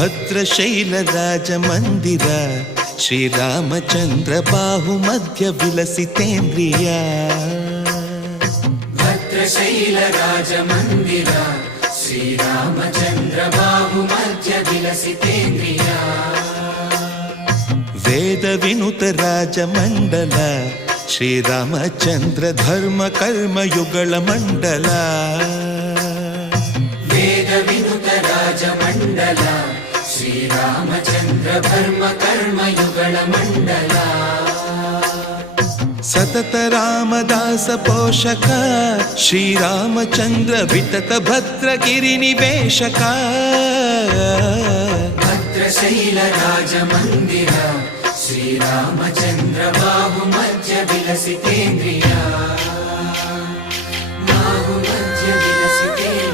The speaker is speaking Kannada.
ಭದ್ರಶೈಲರಾಜ ಮಂದಿರ ಶ್ರೀರಾಮಚಂದ್ರ ಬಾಹು ಮಧ್ಯ ವಿಲಸಿತೇಂದ್ರಿಯ. ಭದ್ರಶೈಲರಾಜ ಮಂದಿರ ಶ್ರೀರಾಮಚಂದ್ರ ಬಾಹು ಮಧ್ಯ ವಿಲಸಿತೇಂದ್ರಿಯ. ವೇದ ವಿನುತ ರಾಜ ಮಂಡಲ ಶ್ರೀರಾಮಚಂದ್ರ ಧರ್ಮ ಕರ್ಮಯುಗಳ ಮಂಡಲ. ವೇದ ವಿನುತ ರಾಜ ಮಂಡಲ ಶ್ರೀರಾಮಚಂದ್ರ ಧರ್ಮ ಕರ್ಮಯುಗಳ ಮಂಡಲ. ಸತತ ರಾಮದಾಸ ಪೋಷಕ ಶ್ರೀರಾಮಚಂದ್ರ ವಿತತ ಭದ್ರಗಿರಿ ನಿವೇಶಕ. ಭದ್ರಶೈಲ ರಾಜ ಮಂದಿರ ಶ್ರೀರಾಮಚಂದ್ರ ಬಾಹು ಮಧ್ಯ ವಿಲಸಿತೇಂದ್ರಿಯ. ಬಾಹು ಮಧ್ಯ ವಿಲಸಿತೇಂದ್ರಿಯ.